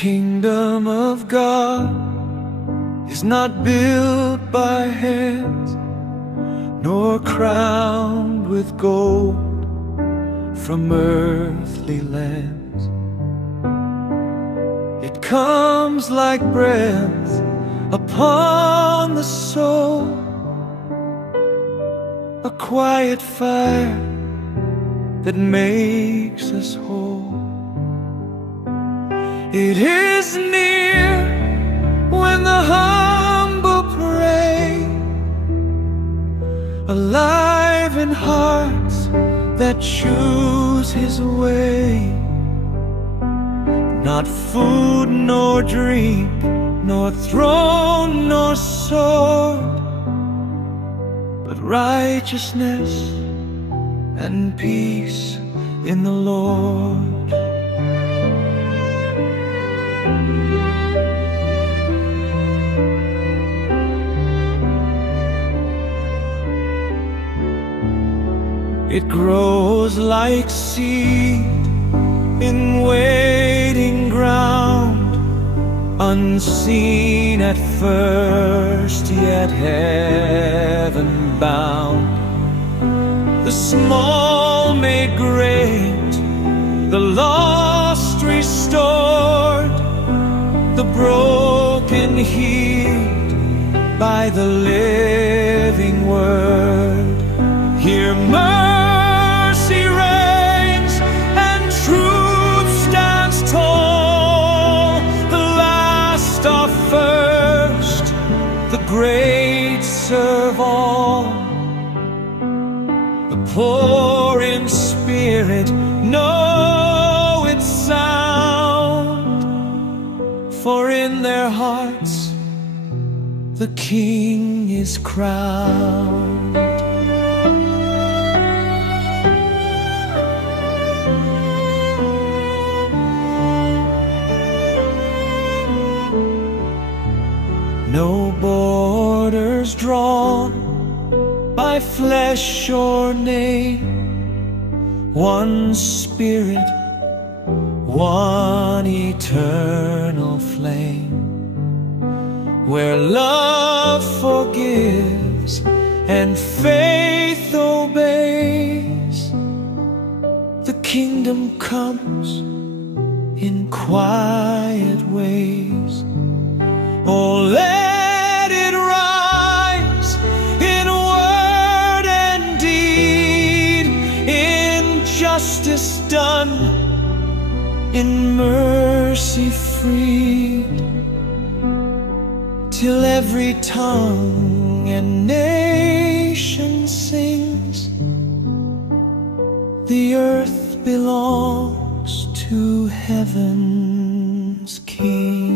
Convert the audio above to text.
kingdom of God is not built by hands, nor crowned with gold from earthly lands. It comes like breath upon the soul, a quiet fire that makes us whole. It is near when the humble pray, alive in hearts that choose His way. Not food nor drink, nor throne nor sword, but righteousness and peace in the Lord. It grows like seed in waiting ground, unseen at first, yet heaven bound. The small made great, the lost restored, the broken healed by the living word. Here mercy reigns and truth stands tall. The last are first, the great serve all. The poor in spirit know its sound, for in their hearts the King is crowned. No borders drawn by flesh or name, one spirit, one eternal flame, where love forgives and faith obeys. The kingdom comes in quiet ways. Oh, let it rise in word and deed, in justice done, in mercy freed, till every tongue and nation sings, the earth belongs to heaven's King.